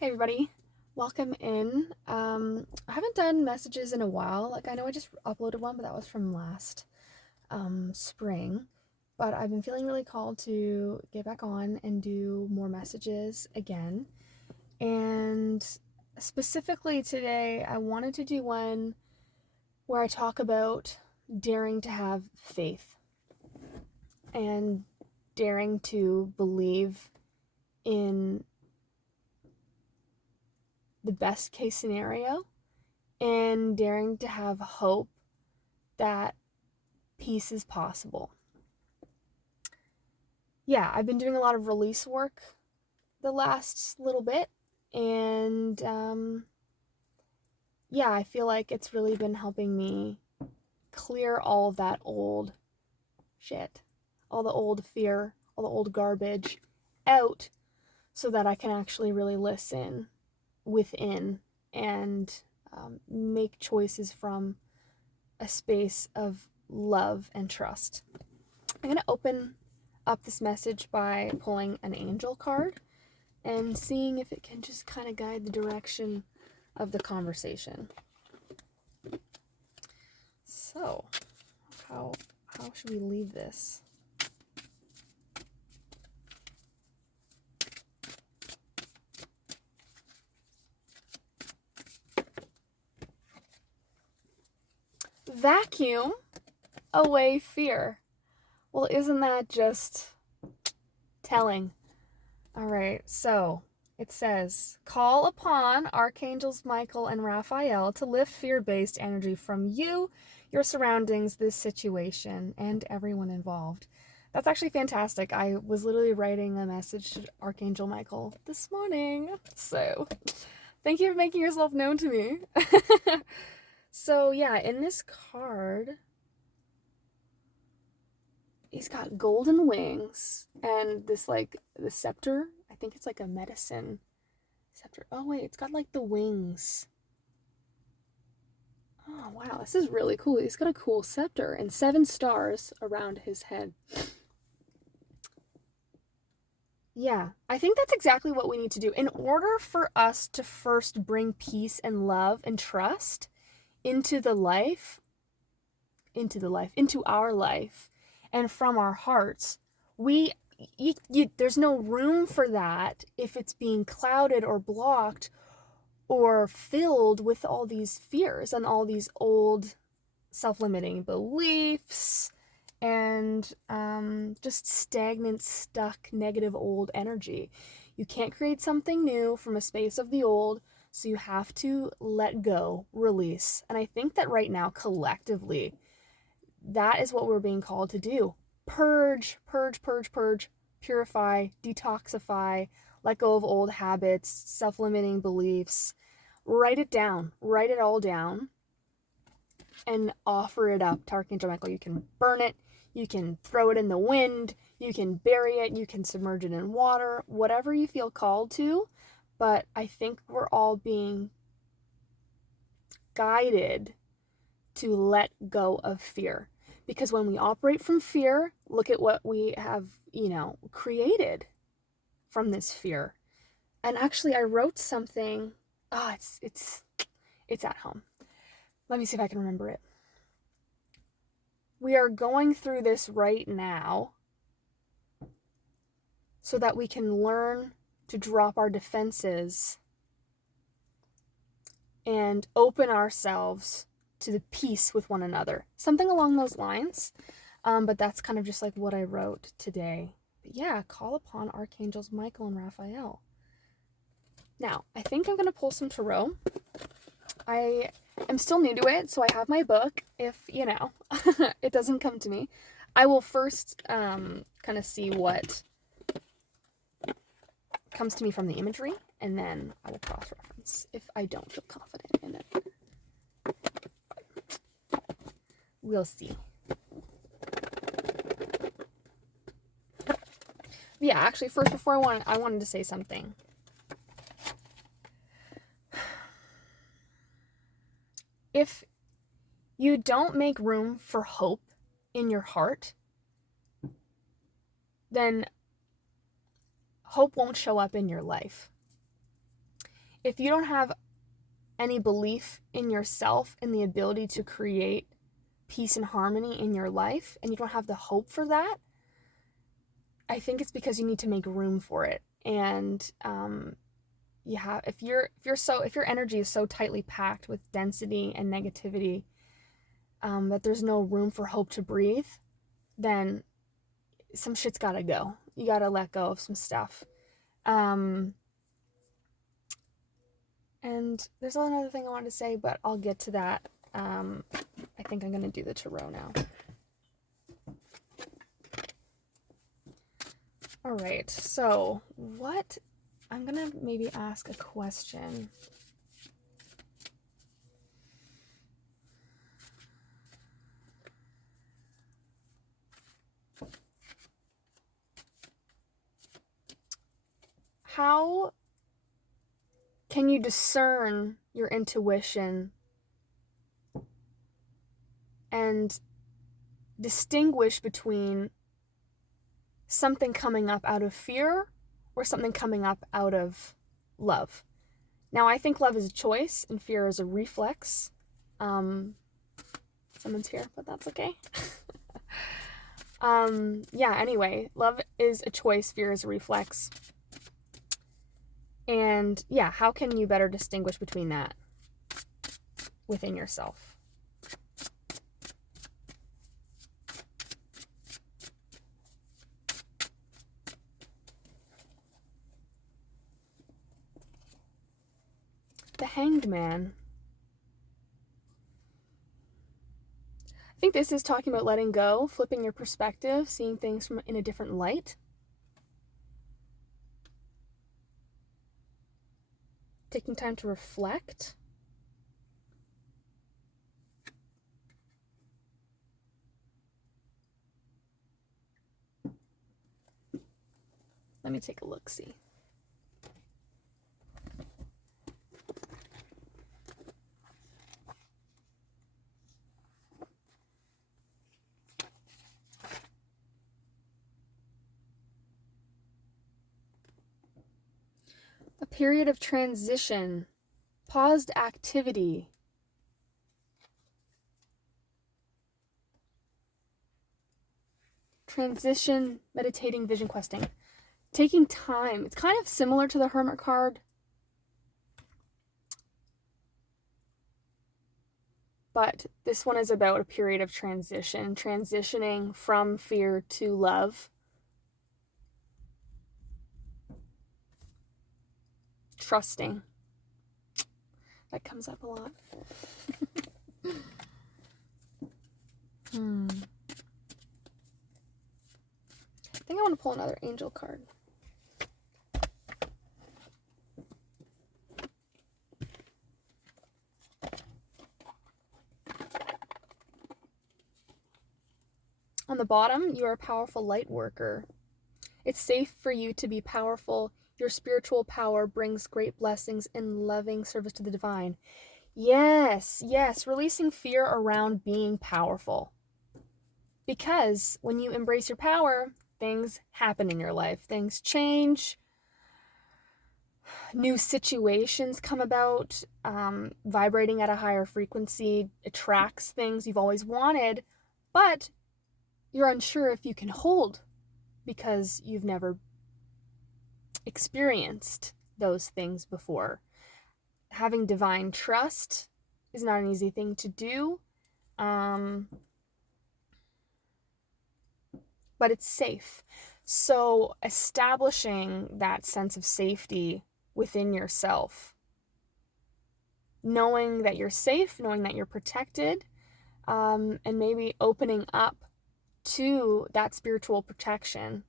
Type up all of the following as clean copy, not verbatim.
Hey everybody, welcome in. I haven't done messages in a while. I know I just uploaded one, but that was from last spring. But I've been feeling really called to get back on and do more messages again. And specifically today, I wanted to do one where I talk about daring to have faith and daring to believe in the best case scenario and daring to have hope that peace is possible. Yeah, I've been doing a lot of release work the last little bit, and yeah, I feel like it's really been helping me clear all of that old shit, all the old fear, all the old garbage out so that I can actually really listen within and make choices from a space of love and trust. I'm going to open up this message by pulling an angel card and seeing if it can just kind of guide the direction of the conversation. So, how should we leave this? Vacuum away fear. Well, isn't that just telling? All right, so it says, call upon Archangels Michael and Raphael to lift fear-based energy from you, your surroundings, this situation, and everyone involved. That's actually fantastic. I was literally writing a message to Archangel Michael this morning. So thank you for making yourself known to me. So yeah, in this card, he's got golden wings and this the scepter. I think it's like a medicine scepter. Oh wait, it's got like the wings. Oh wow, this is really cool. He's got a cool scepter and 7 stars around his head. Yeah, I think that's exactly what we need to do. In order for us to first bring peace and love and trust into into our life, and from our hearts, there's no room for that if it's being clouded or blocked or filled with all these fears and all these old self-limiting beliefs and just stagnant, stuck, negative old energy. You can't create something new from a space of the old, so you have to let go, release. And I think that right now, collectively, that is what we're being called to do. Purge, purge, purge, purge, purify, detoxify, let go of old habits, self-limiting beliefs. Write it down, write it all down, and offer it up to Archangel Michael. You can burn it, you can throw it in the wind, you can bury it, you can submerge it in water, whatever you feel called to. But I think we're all being guided to let go of fear. Because when we operate from fear, look at what we have, created from this fear. And actually, I wrote something. Ah, it's at home. Let me see if I can remember it. We are going through this right now so that we can learn to drop our defenses and open ourselves to the peace with one another. Something along those lines. But that's kind of just like what I wrote today. But yeah, call upon Archangels Michael and Raphael. Now, I think I'm going to pull some tarot. I am still new to it, so I have my book. If, it doesn't come to me, I will first kind of see what comes to me from the imagery, and then I will cross-reference if I don't feel confident in it. We'll see. Yeah, actually, first, before I wanted to say something. If you don't make room for hope in your heart, then hope won't show up in your life. if you don't have any belief in yourself and the ability to create peace and harmony in your life, and you don't have the hope for that, I think it's because you need to make room for it. And if your energy is so tightly packed with density and negativity, that there's no room for hope to breathe, then some shit's gotta go. You gotta let go of some stuff. And there's another thing I wanted to say, but I'll get to that. I think I'm gonna do the tarot now. All right, so I'm gonna maybe ask a question. How can you discern your intuition and distinguish between something coming up out of fear or something coming up out of love? Now, I think love is a choice and fear is a reflex. Someone's here, but that's okay. Anyway, love is a choice, fear is a reflex. And yeah, how can you better distinguish between that within yourself? The Hanged Man. I think this is talking about letting go, flipping your perspective, seeing things in a different light. Taking time to reflect. Let me take a look-see. A period of transition, paused activity. Transition, meditating, vision questing. Taking time. It's kind of similar to the Hermit card. But this one is about a period of transition, transitioning from fear to love. Trusting. That comes up a lot. I think I want to pull another angel card. On the bottom, you are a powerful light worker. It's safe for you to be powerful. Your spiritual power brings great blessings in loving service to the divine. Yes, releasing fear around being powerful. Because when you embrace your power, things happen in your life. Things change. New situations come about. Vibrating at a higher frequency attracts things you've always wanted, but you're unsure if you can hold because you've never experienced those things before. Having divine trust is not an easy thing to do, but it's safe. So establishing that sense of safety within yourself, knowing that you're safe, knowing that you're protected, and maybe opening up to that spiritual protection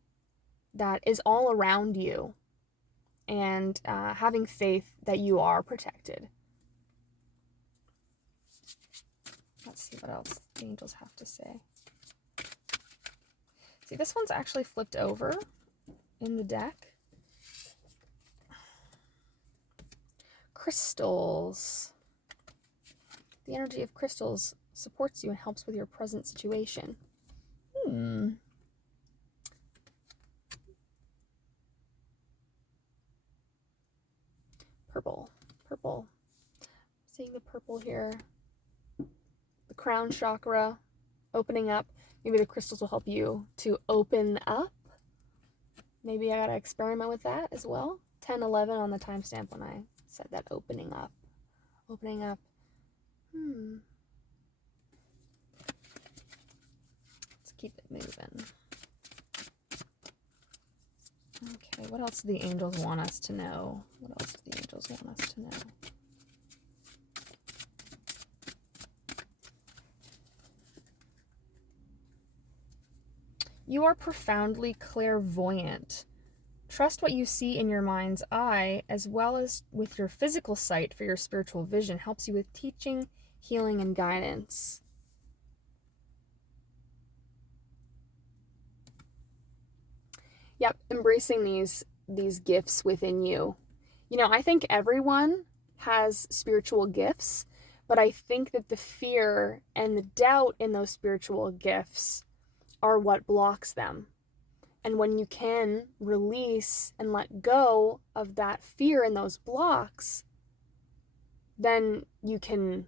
that is all around you, and having faith that you are protected. Let's see what else the angels have to say. See, this one's actually flipped over in the deck. Crystals. The energy of crystals supports you and helps with your present situation. Purple. purple. Seeing the purple here. The crown chakra opening up. Maybe the crystals will help you to open up. Maybe I gotta experiment with that as well. 10:11 on the timestamp when I said that opening up. Opening up. Let's keep it moving. Okay, what else do the angels want us to know? What else do the angels want us to know? You are profoundly clairvoyant. Trust what you see in your mind's eye, as well as with your physical sight for your spiritual vision. Helps you with teaching, healing, and guidance. Yep, embracing these gifts within you. You know, I think everyone has spiritual gifts, but I think that the fear and the doubt in those spiritual gifts are what blocks them. And when you can release and let go of that fear and those blocks, then you can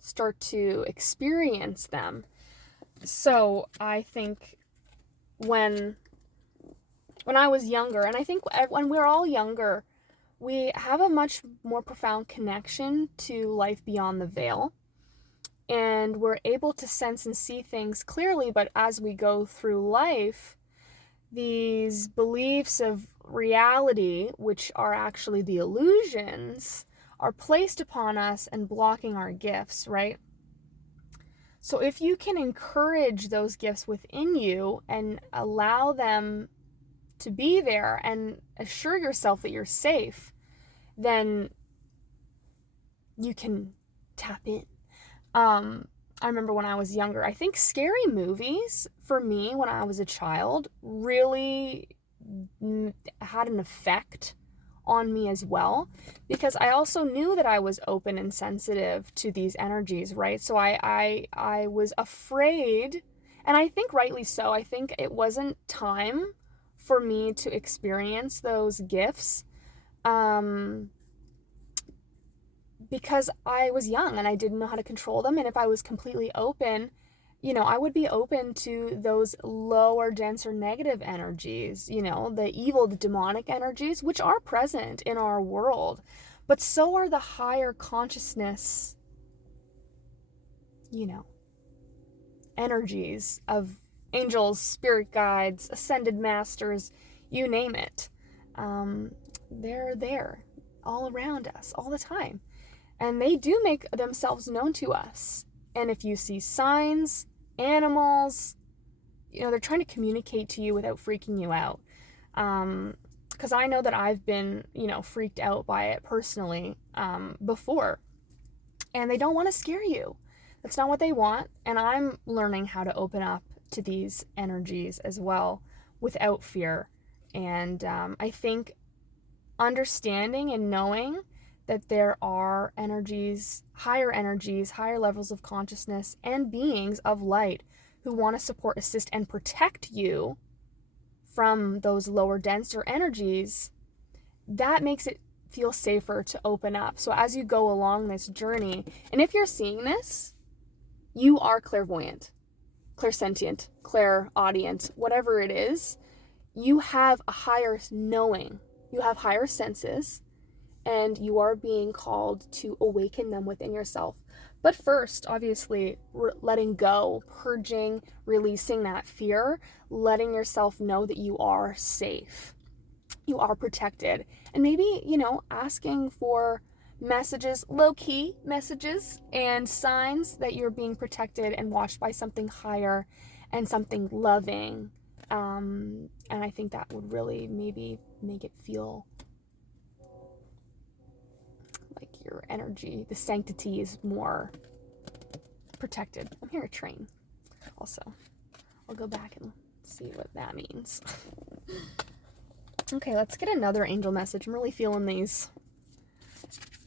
start to experience them. So I think when I was younger, and I think when we're all younger, we have a much more profound connection to life beyond the veil. And we're able to sense and see things clearly, but as we go through life, these beliefs of reality, which are actually the illusions, are placed upon us and blocking our gifts, right? So if you can encourage those gifts within you and allow them to be there and assure yourself that you're safe, then you can tap in. I remember when I was younger, I think scary movies for me when I was a child really had an effect on me as well, because I also knew that I was open and sensitive to these energies, right? So I was afraid, and I think rightly so. I think it wasn't time for me to experience those gifts. Because I was young and I didn't know how to control them. And if I was completely open, you know, I would be open to those lower, denser, negative energies, you know, the evil, the demonic energies, which are present in our world. But so are the higher consciousness, you know, energies of angels, spirit guides, ascended masters, you name it. They're there all around us all the time. And they do make themselves known to us. And if you see signs, animals, you know, they're trying to communicate to you without freaking you out. Because I know that I've been, you know, freaked out by it personally before. And they don't want to scare you. That's not what they want. And I'm learning how to open up to these energies as well without fear. And I think understanding and knowing that there are energies, higher levels of consciousness and beings of light who want to support, assist, and protect you from those lower, denser energies, that makes it feel safer to open up. So as you go along this journey, and if you're seeing this, you are clairvoyant, clairsentient, clairaudient, whatever it is, you have a higher knowing, you have higher senses, and you are being called to awaken them within yourself. But first, obviously, letting go, purging, releasing that fear, letting yourself know that you are safe, you are protected. And maybe, you know, asking for messages, low-key messages and signs that you're being protected and watched by something higher and something loving. And I think that would really maybe make it feel like your energy, the sanctity is more protected. I'm hearing a train also. I'll go back and see what that means. Okay, let's get another angel message. I'm really feeling these.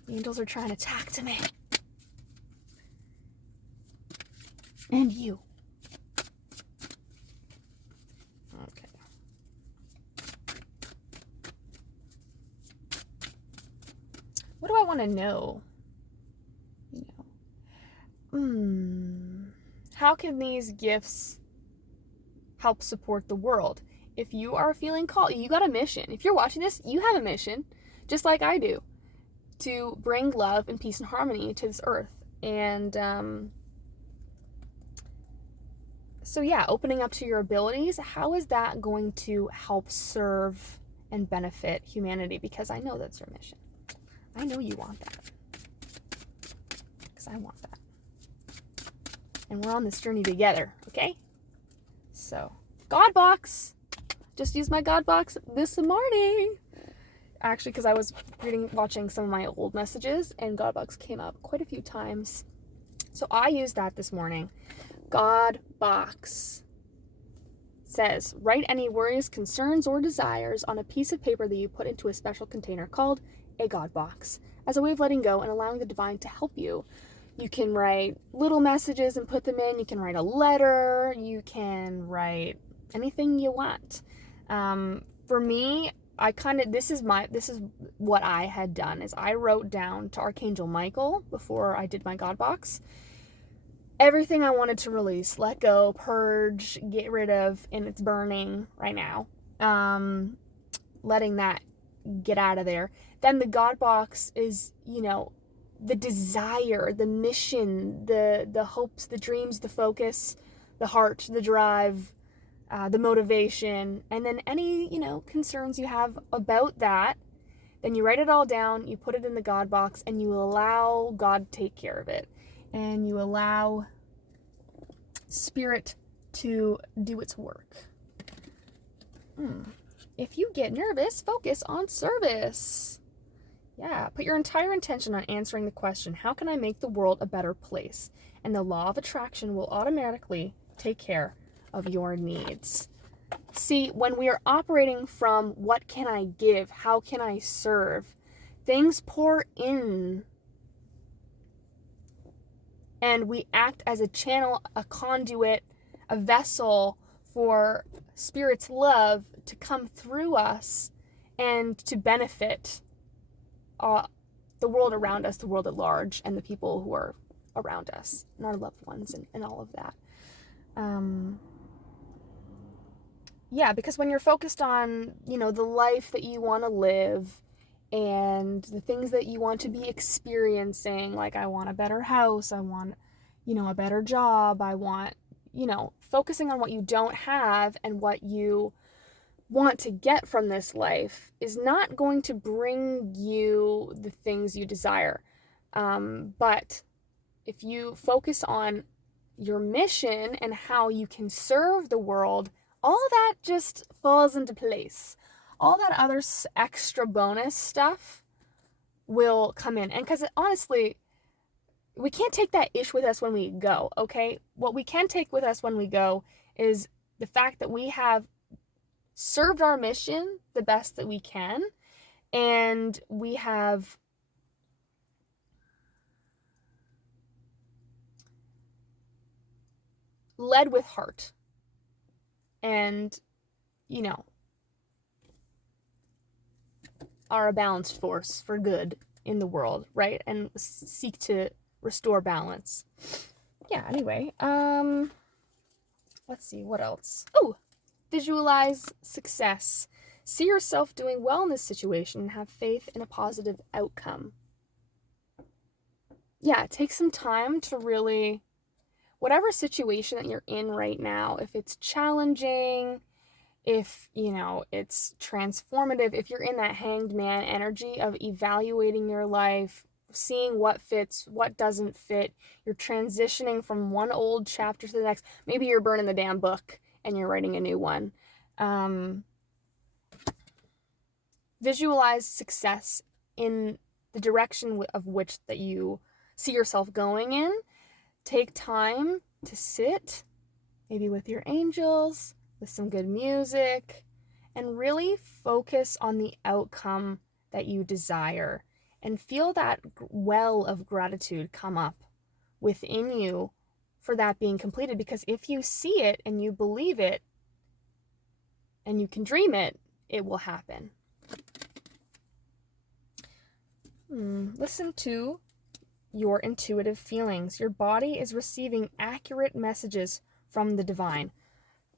The angels are trying to talk to me. And you. Okay. What do I want to know? You know, how can these gifts help support the world? If you are feeling called, you got a mission. If you're watching this, you have a mission, just like I do, to bring love and peace and harmony to this earth. And so yeah, opening up to your abilities, how is that going to help serve and benefit humanity? Because I know that's your mission. I know you want that. Because I want that. And we're on this journey together, okay? So, God box. Just used my God box this morning. Actually, because I was watching some of my old messages, and God box came up quite a few times. So I used that this morning. God box says, write any worries, concerns, or desires on a piece of paper that you put into a special container called a God box, as a way of letting go and allowing the divine to help you. You can write little messages and put them in. You can write a letter. You can write anything you want. For me, this is what I had done, is I wrote down to Archangel Michael before I did my God box everything I wanted to release, let go, purge, get rid of, and it's burning right now. Letting that get out of there. Then the God box is, the desire, the mission, the hopes, the dreams, the focus, the heart, the drive, the motivation, and then any, concerns you have about that. Then you write it all down, you put it in the God box, and you allow God to take care of it. And you allow Spirit to do its work. If you get nervous, focus on service. Yeah, put your entire intention on answering the question, how can I make the world a better place? And the law of attraction will automatically take care of your needs. See, when we are operating from what can I give, how can I serve, things pour in. And we act as a channel, a conduit, a vessel for Spirit's love to come through us and to benefit the world around us, the world at large, and the people who are around us, and our loved ones, and all of that. Yeah, because when you're focused on, the life that you want to live, and the things that you want to be experiencing, like I want a better house, I want, a better job, I want, focusing on what you don't have and what you want to get from this life is not going to bring you the things you desire. But if you focus on your mission and how you can serve the world, all that just falls into place. All that other extra bonus stuff will come in. And because honestly, we can't take that ish with us when we go, okay? What we can take with us when we go is the fact that we have served our mission the best that we can, and we have led with heart and, are a balanced force for good in the world, right? And seek to restore balance. Yeah, anyway, let's see, what else? Oh, visualize success. See yourself doing well in this situation and have faith in a positive outcome. Yeah, take some time to really, whatever situation that you're in right now, if it's challenging, if, it's transformative, if you're in that hanged man energy of evaluating your life, seeing what fits, what doesn't fit, you're transitioning from one old chapter to the next. Maybe you're burning the damn book and you're writing a new one. Visualize success in the direction of which that you see yourself going in. Take time to sit, maybe with your angels, with some good music, and really focus on the outcome that you desire and feel that well of gratitude come up within you for that being completed. Because if you see it and you believe it and you can dream it, it will happen. Listen to your intuitive feelings. Your body is receiving accurate messages from the divine.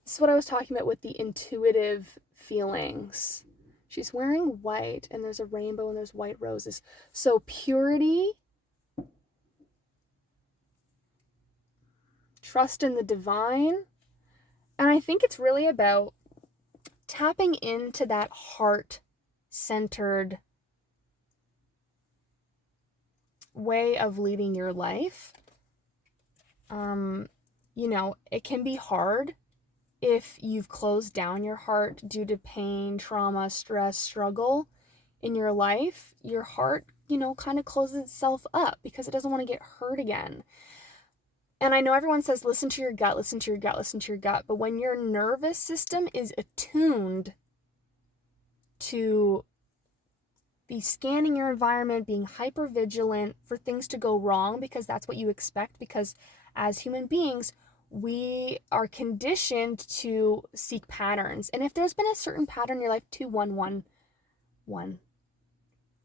This is what I was talking about with the intuitive feelings. She's wearing white, and there's a rainbow, and there's white roses. So purity, trust in the divine, and I think it's really about tapping into that heart-centered way of leading your life. It can be hard if you've closed down your heart due to pain, trauma, stress, struggle in your life. Your heart, kind of closes itself up because it doesn't want to get hurt again. And I know everyone says, listen to your gut, listen to your gut, listen to your gut. But when your nervous system is attuned to be scanning your environment, being hyper vigilant for things to go wrong, because that's what you expect, because as human beings, we are conditioned to seek patterns. And if there's been a certain pattern in your life, 2111,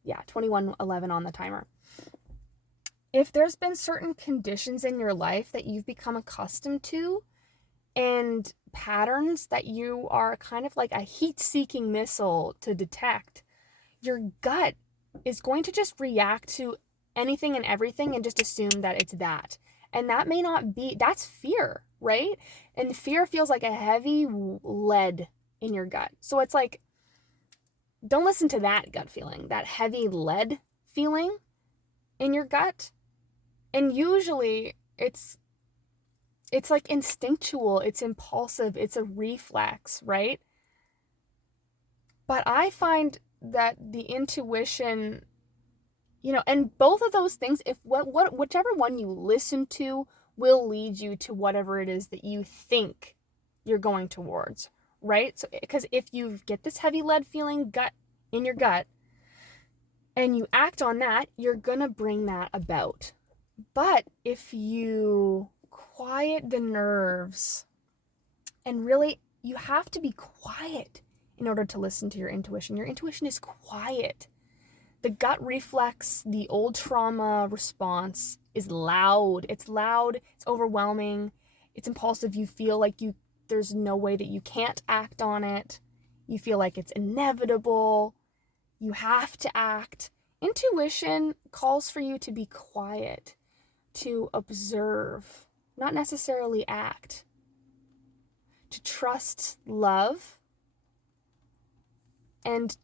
2111 on the timer. If there's been certain conditions in your life that you've become accustomed to, and patterns that you are kind of like a heat-seeking missile to detect, your gut is going to just react to anything and everything and just assume that it's that. And that may not be, that's fear, right? And fear feels like a heavy lead in your gut. So it's like, don't listen to that gut feeling, that heavy lead feeling in your gut. And usually it's like instinctual, it's impulsive, it's a reflex, right? But I find that the intuition, and both of those things, if whichever one you listen to will lead you to whatever it is that you think you're going towards, right? So because if you get this heavy lead feeling in your gut and you act on that, you're gonna bring that about. But if you quiet the nerves, and really you have to be quiet in order to listen to your intuition. Your intuition is quiet. The gut reflex, the old trauma response is loud. It's loud, it's overwhelming, it's impulsive. You feel like there's no way that you can't act on it. You feel like it's inevitable. You have to act. Intuition calls for you to be quiet, to observe, not necessarily act, to trust love, and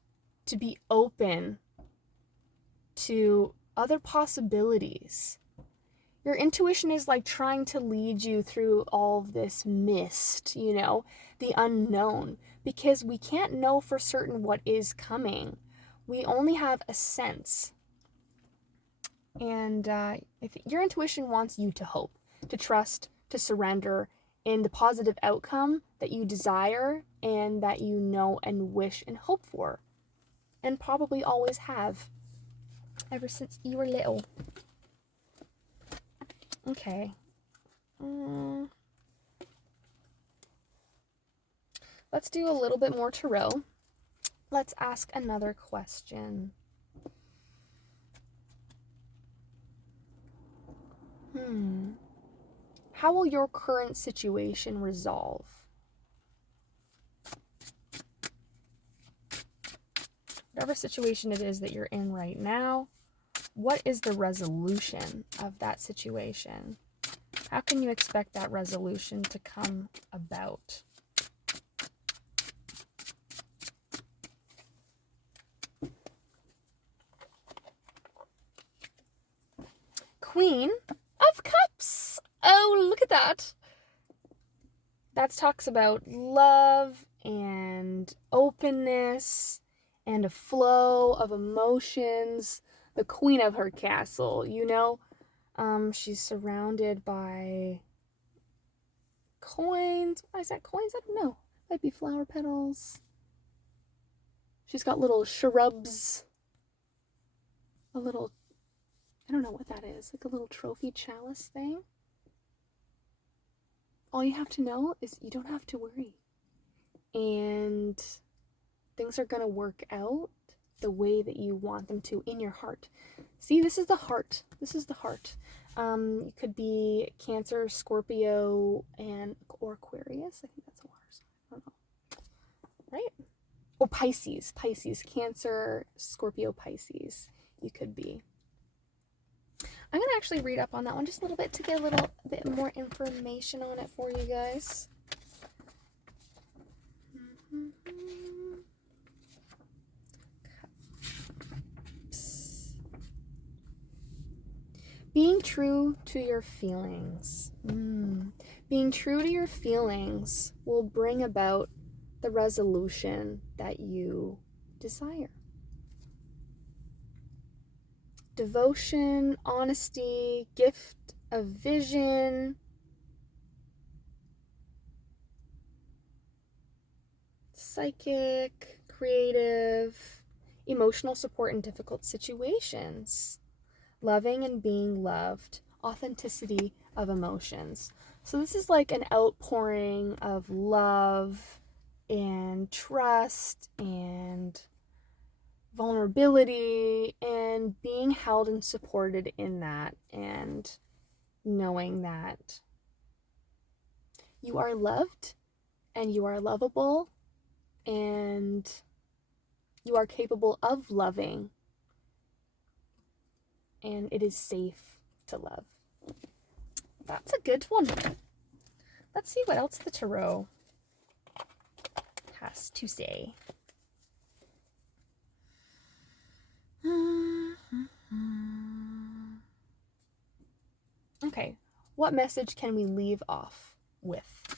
to be open to other possibilities. Your intuition is like trying to lead you through all of this mist, the unknown, because we can't know for certain what is coming. We only have a sense. And your intuition wants you to hope, to trust, to surrender in the positive outcome that you desire and that you know and wish and hope for, and probably always have ever since you were little. Okay. Let's do a little bit more tarot. Let's ask another question. How will your current situation resolve? Whatever situation it is that you're in right now, what is the resolution of that situation? How can you expect that resolution to come about? Queen of Cups. Oh, look at that. That talks about love and openness and a flow of emotions. The queen of her castle, she's surrounded by coins. Why is that coins? I don't know. Might be flower petals. She's got little shrubs. I don't know what that is. Like a little trophy chalice thing. All you have to know is you don't have to worry. And things are going to work out. the way that you want them to in your heart. See, this is the heart. This is the heart. You could be Cancer, Scorpio, or Aquarius. I think that's a water sign. I don't know. Right? Oh, Pisces. Cancer, Scorpio, Pisces. You could be. I'm going to actually read up on that one just a little bit to get a little bit more information on it for you guys. Being true to your feelings. Being true to your feelings will bring about the resolution that you desire. Devotion, honesty, gift of vision, psychic, creative, emotional support in difficult situations, loving and being loved, authenticity of emotions. So this is like an outpouring of love and trust and vulnerability and being held and supported in that, and knowing that you are loved and you are lovable and you are capable of loving, and it is safe to love. That's a good one. Let's see what else the tarot has to say. Okay, what message can we leave off with?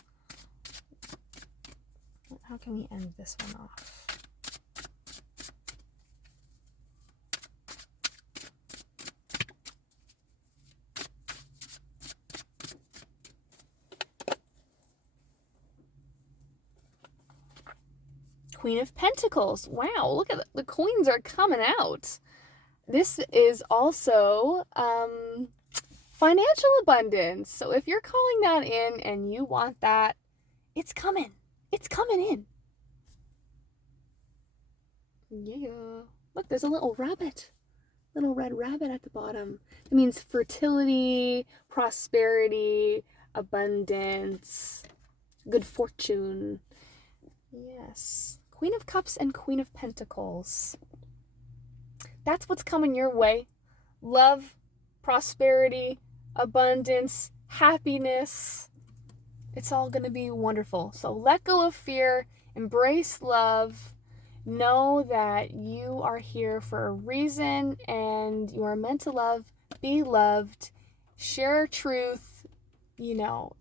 How can we end this one off? Queen of Pentacles. Wow, look at the coins are coming out. This is also financial abundance. So if you're calling that in and you want that, it's coming. It's coming in. Yeah. Look, there's a little rabbit. Little red rabbit at the bottom. It means fertility, prosperity, abundance, good fortune. Yes. Queen of Cups and Queen of Pentacles. That's what's coming your way. Love, prosperity, abundance, happiness. It's all going to be wonderful. So let go of fear, embrace love, know that you are here for a reason and you are meant to love, be loved, share truth,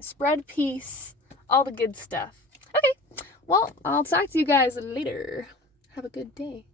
spread peace, all the good stuff. Okay, well, I'll talk to you guys later. Have a good day.